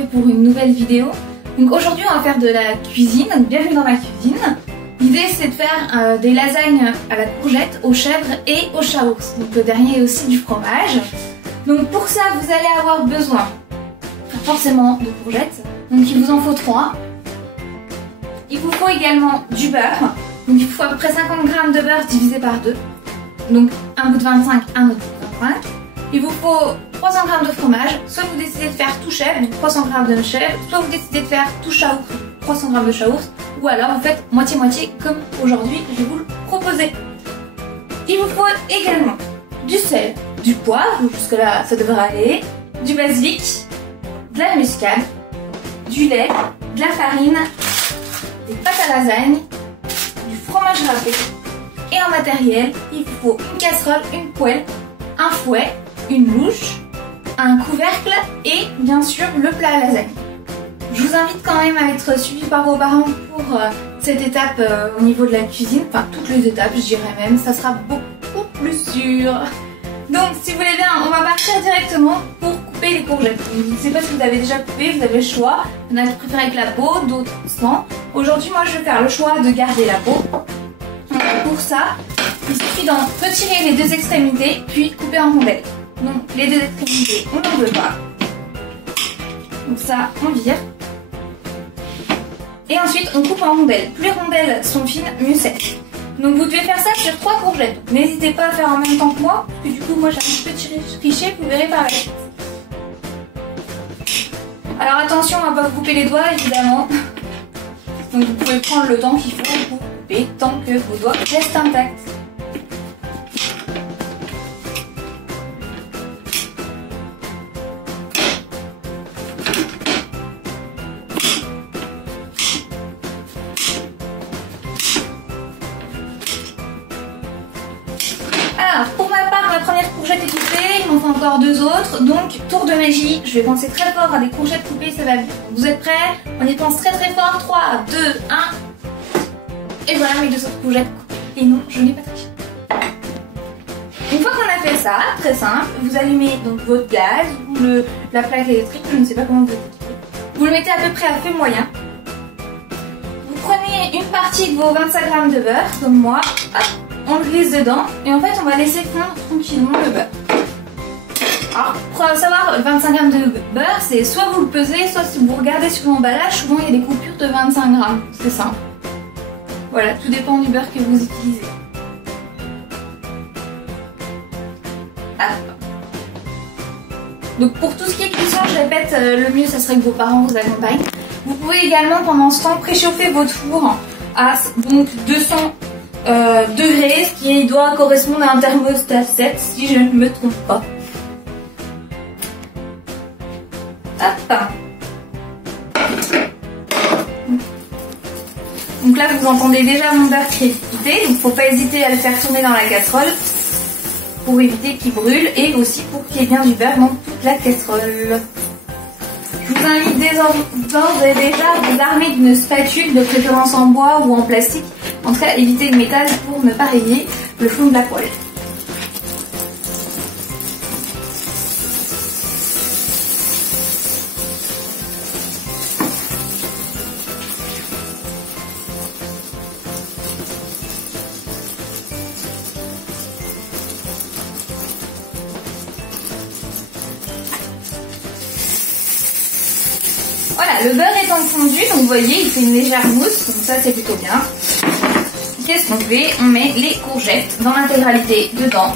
retrouver pour une nouvelle vidéo. Donc aujourd'hui on va faire de la cuisine, donc bienvenue dans ma cuisine. L'idée c'est de faire des lasagnes à la courgette, aux chèvres et aux chaours. Donc le dernier est aussi du fromage. Donc pour ça vous allez avoir besoin forcément de courgettes. Donc il vous en faut 3. Il vous faut également du beurre. Donc il vous faut à peu près 50 g de beurre divisé par 2. Donc un bout de 25, un autre bout de 25. Il vous faut 300 g de fromage. Soit vous décidez de faire tout chèvre, donc 300 g de chèvre. Soit vous décidez de faire tout chaours, 300 g de chaours. Ou alors vous faites moitié-moitié comme aujourd'hui je vais vous le proposer. Il vous faut également du sel, du poivre, jusque là ça devrait aller, du basilic, de la muscade, du lait, de la farine, des pâtes à lasagne, du fromage râpé. Et en matériel, il vous faut une casserole, une poêle, un fouet, une louche, un couvercle et bien sûr le plat à lasagne. Je vous invite quand même à être suivi par vos parents pour cette étape au niveau de la cuisine, enfin toutes les étapes je dirais même, ça sera beaucoup plus sûr. Donc si vous voulez bien, on va partir directement pour couper les courgettes. Je ne sais pas si vous avez déjà coupé, vous avez le choix. Il y en a qui préfèrent avec la peau, d'autres sans. Aujourd'hui moi je vais faire le choix de garder la peau. Donc, pour ça, il suffit d'en retirer les deux extrémités puis couper en rondelles. Donc les deux extrémités on n'en veut pas. Donc ça on vire. Et ensuite on coupe en rondelles. Plus les rondelles sont fines, mieux c'est. Donc vous devez faire ça sur 3 courgettes. N'hésitez pas à faire en même temps que moi, parce que du coup moi j'ai un petit peu triché, vous verrez par la suite. Alors attention à ne pas vous couper les doigts évidemment. Donc vous pouvez prendre le temps qu'il faut pour couper tant que vos doigts restent intacts. Alors, pour ma part, ma première courgette est coupée, il m'en faut encore 2 autres, donc tour de magie, je vais penser très fort à des courgettes coupées, ça va vite. Vous êtes prêts? On y pense très très fort, 3, 2, 1, et voilà mes 2 autres courgettes coupées. Et non, je n'ai pas triché. Une fois qu'on a fait ça, très simple, vous allumez donc votre gaz ou la plaque électrique, je ne sais pas comment vous l'équipez. Vous le mettez à peu près à feu moyen. Vous prenez une partie de vos 25 g de beurre, comme moi, hop, on le glisse dedans et en fait on va laisser fondre tranquillement le beurre. Alors pour savoir 25 g de beurre, c'est soit vous le pesez, soit si vous regardez sur l'emballage, souvent il y a des coupures de 25 g, c'est simple. Voilà, tout dépend du beurre que vous utilisez. Hop. Donc pour tout ce qui est cuisson, je répète, le mieux ça serait que vos parents vous accompagnent. Vous pouvez également pendant ce temps préchauffer votre four à donc 200 degrés, ce qui doit correspondre à un thermostat 7 si je ne me trompe pas. Hop. Donc là vous entendez déjà mon beurre qui est épicé, donc faut pas hésiter à le faire tourner dans la casserole pour éviter qu'il brûle et aussi pour qu'il y ait bien du beurre dans toute la casserole. Je vous invite d'ores et déjà à vous armer d'une spatule de préférence en bois ou en plastique. En tout cas, évitez le métal pour ne pas rayer le fond de la poêle. Voilà, le beurre étant fondu, donc vous voyez, il fait une légère mousse, donc ça c'est plutôt bien. Qu'est-ce qu'on fait? On met les courgettes dans l'intégralité dedans.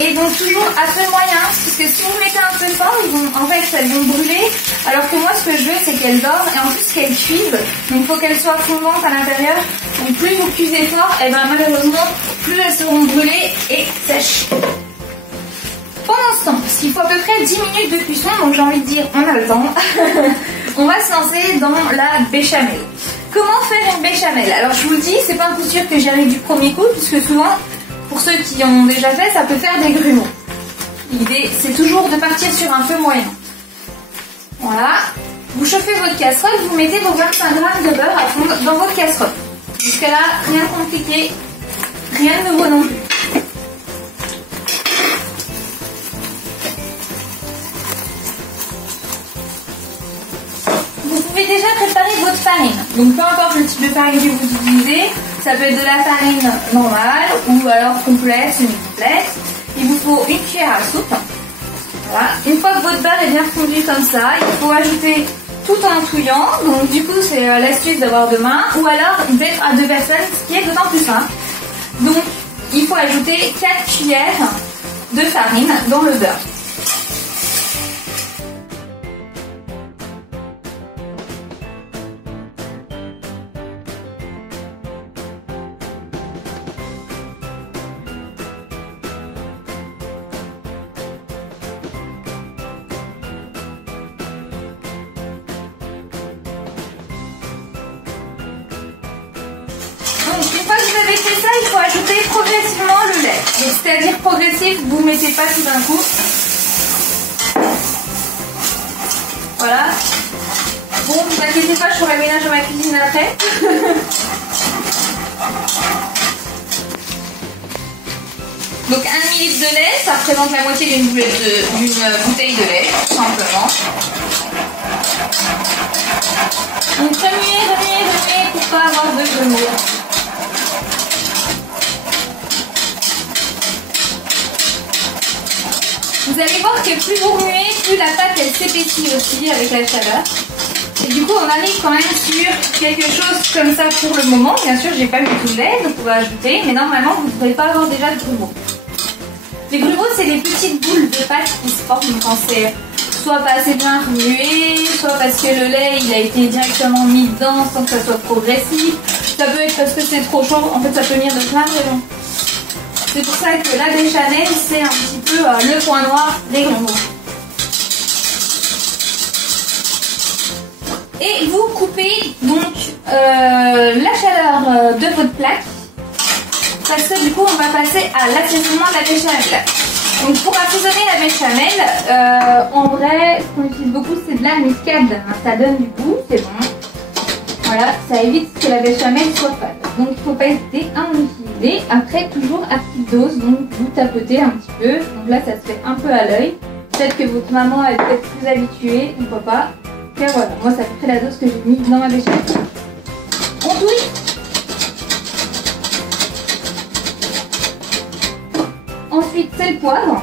Et donc toujours à feu moyen, parce que si vous mettez un feu fort, elles vont brûler. Alors que moi ce que je veux c'est qu'elles dorment et en plus qu'elles cuisent. Donc il faut qu'elles soient fondantes à l'intérieur. Donc plus vous cuisez fort, et ben malheureusement plus elles seront brûlées et sèches. Pendant ce temps, il faut à peu près 10 minutes de cuisson, donc j'ai envie de dire on a le temps. On va se lancer dans la béchamel. Comment faire une béchamel? Alors je vous le dis, c'est pas un coup sûr que j'y arrive du premier coup, puisque souvent, pour ceux qui ont déjà fait, ça peut faire des grumeaux. L'idée, c'est toujours de partir sur un feu moyen. Voilà. Vous chauffez votre casserole, vous mettez vos 25 g de beurre à fondre dans votre casserole. Jusqu'à là, rien de compliqué, rien de nouveau non plus. pouvez déjà préparer votre farine. Donc peu importe le type de farine que vous utilisez, ça peut être de la farine normale ou alors complète, semi-complète. Il vous faut une cuillère à soupe. Voilà. Une fois que votre beurre est bien fondu comme ça, il faut ajouter tout en touillant. Donc du coup c'est l'astuce d'avoir deux mains ou alors d'être à deux personnes, ce qui est d'autant plus simple. Donc il faut ajouter 4 cuillères de farine dans le beurre. Donc, une fois que vous avez fait ça, il faut ajouter progressivement le lait. C'est-à-dire progressif, vous ne mettez pas tout d'un coup. Voilà. Bon, ne vous inquiétez pas, je ferai le ménage dans ma cuisine après. Donc 1 ml de lait, ça représente la moitié d'une bouteille de lait, tout simplement. Donc remuez pour pas avoir de grumeurs. Vous allez voir que plus vous remuez, plus la pâte elle s'épaissit aussi avec la chaleur. Et du coup on arrive quand même sur quelque chose comme ça pour le moment. Bien sûr j'ai pas mis tout le lait, donc on va ajouter, mais normalement vous ne devrez pas avoir déjà de grumeaux. Les grumeaux c'est des petites boules de pâte qui se forment quand c'est soit pas assez bien remué, soit parce que le lait il a été directement mis dedans sans que ça soit progressif. Ça peut être parce que c'est trop chaud, en fait ça peut venir de plein de raisons. C'est pour ça que la béchamel c'est un petit peu le point noir des grumeaux. Et vous coupez donc la chaleur de votre plaque parce que du coup on va passer à l'assaisonnement de la béchamel. Donc pour assaisonner la béchamel, en vrai ce qu'on utilise beaucoup c'est de la muscade, ça donne du goût, c'est bon. Voilà, ça évite que la béchamel soit fade. Donc il ne faut pas hésiter à en utiliser. Après toujours à petite dose, donc vous tapotez un petit peu. Donc là ça se fait un peu à l'œil. Peut-être que votre maman est peut-être plus habituée, ou papa. Et voilà, moi ça fait la dose que j'ai mis dans ma béchamel. On touille. Ensuite c'est le poivre.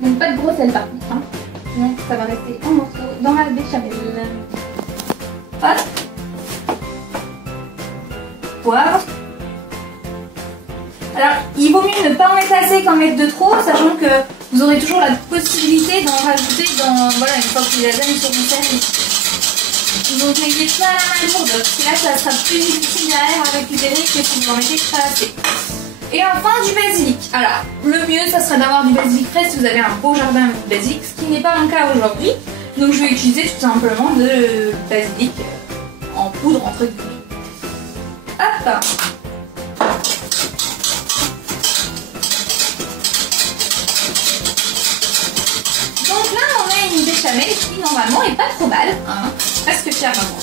Donc pas de gros sel par contre. Hein. Donc ça va rester en morceaux dans la béchamel. Hop. Poivre. Alors, il vaut mieux ne pas en mettre assez qu'en mettre de trop, sachant que vous aurez toujours la possibilité d'en rajouter dans, voilà, une fois que les lasagnes seront servies. Donc, n'ayez pas la main lourde, parce que là, ça sera plus difficile derrière à récupérer que si vous en mettez pas assez. Et enfin, du basilic. Alors, le mieux, ça serait d'avoir du basilic frais si vous avez un beau jardin de basilic, ce qui n'est pas mon cas aujourd'hui. Donc, je vais utiliser tout simplement de basilic en poudre, entre guillemets. Hop! Donc là, on a une béchamel qui normalement est pas trop mal, hein, presque fière de moi.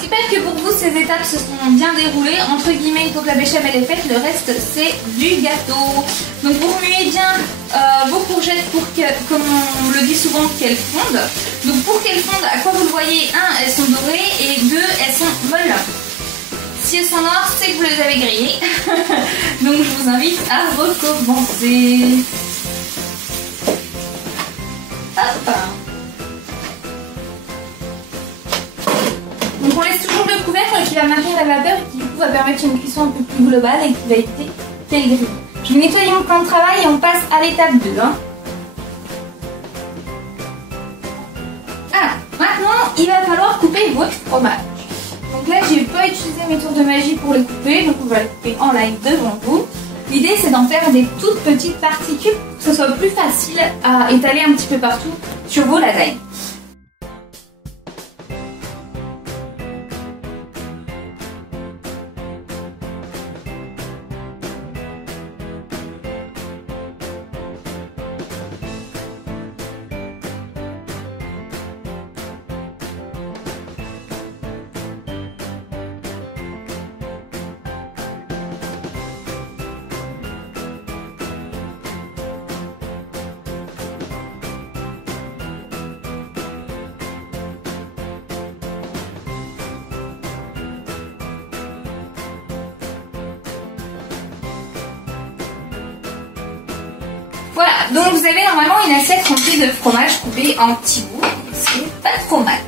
J'espère que pour vous ces étapes se sont bien déroulées. Entre guillemets, une fois que la béchamel est faite, le reste c'est du gâteau. Donc vous remuez bien vos courgettes pour que, comme on le dit souvent, qu'elles fondent. Donc pour qu'elles fondent, à quoi vous le voyez, 1, elles sont dorées et 2, elles sont molles. Si elles sont noires, c'est que vous les avez grillées. Donc je vous invite à recommencer. Hop. Donc on laisse toujours le couvercle qui va maintenir la vapeur et qui du coup va permettre une cuisson un peu plus globale et qui va éviter qu'elle grille. Je vais nettoyer mon plan de travail et on passe à l'étape 2. Hein. Ah, maintenant il va falloir couper votre fromage. Donc là j'ai pas utilisé mes tours de magie pour les couper, donc on va les couper en live devant vous. L'idée c'est d'en faire des toutes petites particules pour que ce soit plus facile à étaler un petit peu partout sur vos lasagnes. Voilà, donc vous avez normalement une assiette remplie de fromage coupé en petits bouts. C'est pas trop mal.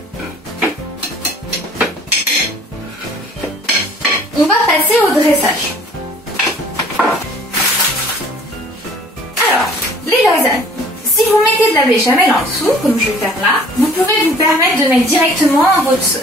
On va passer au dressage. Alors, les lasagnes. Si vous mettez de la béchamel en dessous, comme je vais faire là, vous pouvez vous permettre de mettre directement votre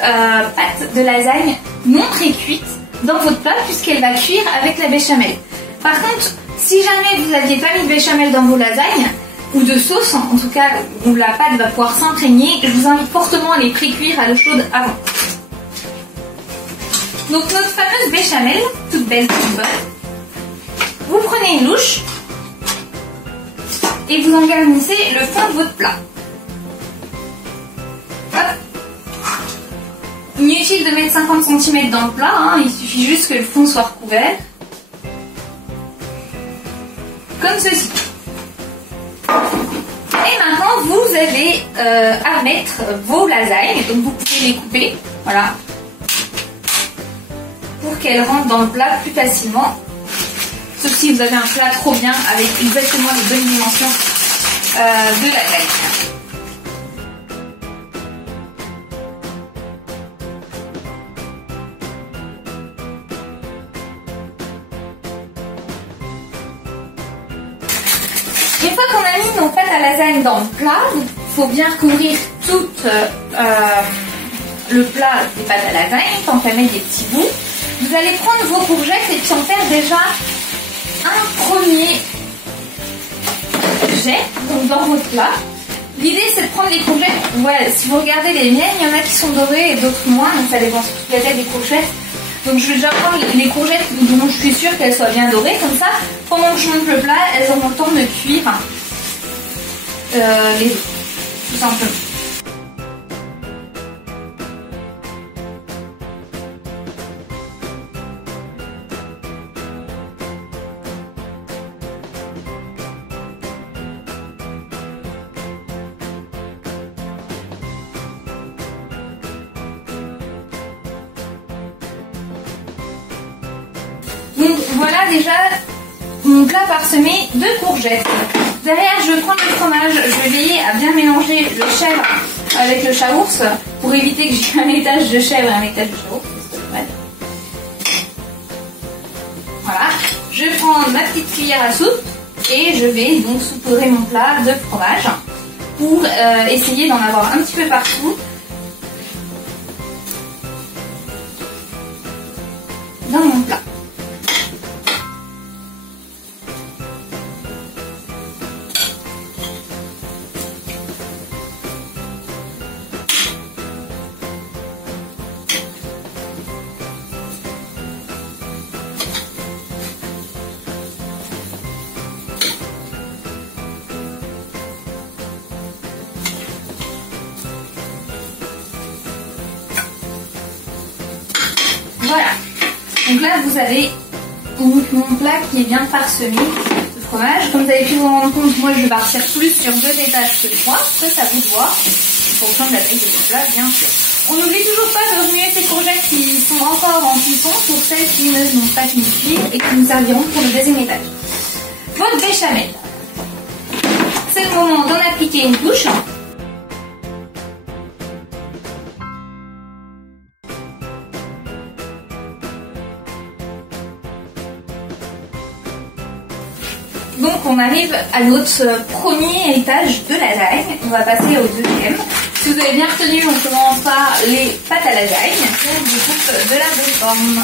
pâte de lasagne non pré-cuite dans votre plat puisqu'elle va cuire avec la béchamel. Par contre, si jamais vous n'aviez pas mis de béchamel dans vos lasagnes, ou de sauce en tout cas, où la pâte va pouvoir s'imprégner, je vous invite fortement à les pré-cuire à l'eau chaude avant. Donc notre fameuse béchamel, toute belle, toute bonne, vous prenez une louche et vous en garnissez le fond de votre plat. Hop. Inutile de mettre 50 cm dans le plat, hein, il suffit juste que le fond soit recouvert. Comme ceci. Et maintenant vous avez à mettre vos lasagnes, donc vous pouvez les couper, voilà, pour qu'elles rentrent dans le plat plus facilement. Sauf si vous avez un plat trop bien avec exactement les bonnes dimensions de lasagne. Une fois qu'on a mis nos pâtes à lasagne dans le plat, il faut bien recouvrir tout le plat des pâtes à lasagne, tant qu'à mettre des petits bouts. Vous allez prendre vos courgettes et puis en faire déjà un premier jet donc dans votre plat. L'idée c'est de prendre les courgettes, ouais, si vous regardez les miennes, il y en a qui sont dorées et d'autres moins, donc ça dépend surtout de la tête des courgettes. Donc je vais déjà prendre les courgettes dont je suis sûre qu'elles soient bien dorées, comme ça, pendant que je monte le plat, elles auront le temps de cuire les autres, tout simplement. Donc voilà déjà mon plat parsemé de courgettes. Derrière je vais prendre le fromage, je vais veiller à bien mélanger le chèvre avec le chaours pour éviter que j'ai un étage de chèvre et un étage de chaours. Voilà, je prends ma petite cuillère à soupe et je vais donc saupoudrer mon plat de fromage pour essayer d'en avoir un petit peu partout dans mon plat. Voilà, donc là vous avez mon plat qui est bien parsemé de fromage. Comme vous avez pu vous rendre compte, moi je vais partir plus sur 2 étages que 3, ça c'est à vous de voir, en fonction de la taille de votre plat bien sûr. On n'oublie toujours pas de remuer ces courgettes qui sont encore en cuisson pour celles qui ne n'ont pas fini de cuire et qui nous serviront pour le 2e étage. Votre béchamel, c'est le moment d'en appliquer une couche. Donc on arrive à notre premier étage de lasagne, on va passer au 2e. Si vous avez bien retenu, on commence par les pâtes à lasagne, on découpe de la bonne forme.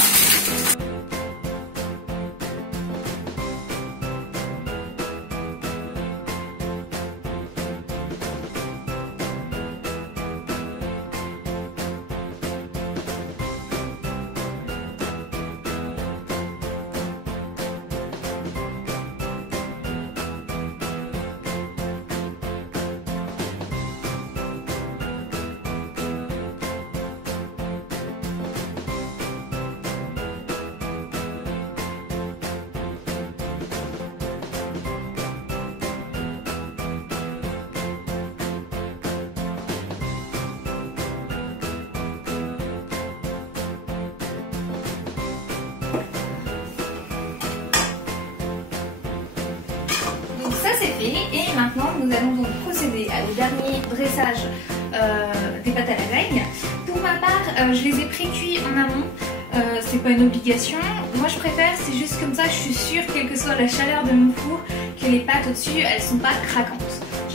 c'est fait et maintenant nous allons donc procéder au dernier dressage des pâtes à lasagne. Pour ma part, je les ai pré-cuits en amont. C'est pas une obligation. Moi je préfère, c'est juste comme ça, je suis sûre, quelle que soit la chaleur de mon four, que les pâtes au-dessus elles sont pas craquantes.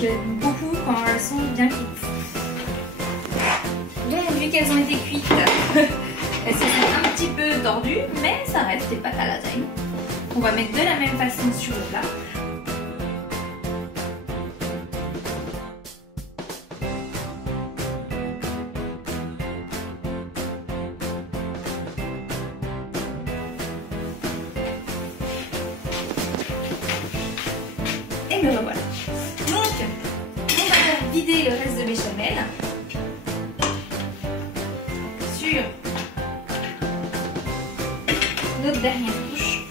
J'aime beaucoup quand elles sont bien cuites. Donc vu qu'elles ont été cuites, elles se sont un petit peu tordues, mais ça reste des pâtes à lasagne. On va mettre de la même façon sur le plat. Et me revoilà. Donc, on va vider le reste de béchamel sur notre dernière couche.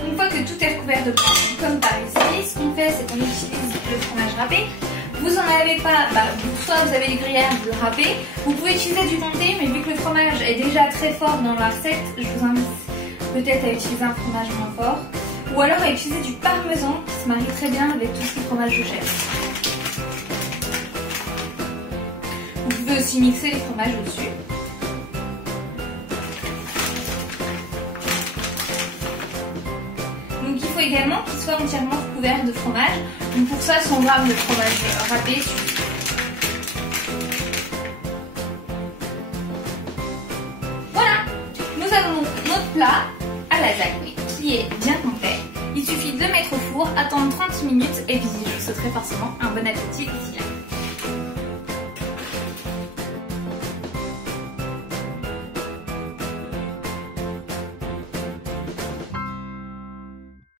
Une fois que tout est recouvert de blanc, comme par ici, ce qu'on fait, c'est qu'on utilise le fromage râpé. Vous en avez pas, soit vous avez les gruyères, vous le râpez. Vous pouvez utiliser du comté, mais vu que le fromage est déjà très fort dans la recette, je vous invite peut-être à utiliser un fromage moins fort. Ou alors à utiliser du parmesan, qui se marie très bien avec tout ce qui est fromage de chèvre. Vous pouvez aussi mixer les fromages au-dessus. Donc il faut également qu'il soit entièrement recouvert de fromage. Donc pour ça, 100 g de fromage râpé suffit. Voilà, nous avons donc notre plat à lasagne qui est bien complet. Il suffit de le mettre au four, attendre 30 minutes et puis je vous souhaiterai forcément un bon appétit d'ici là.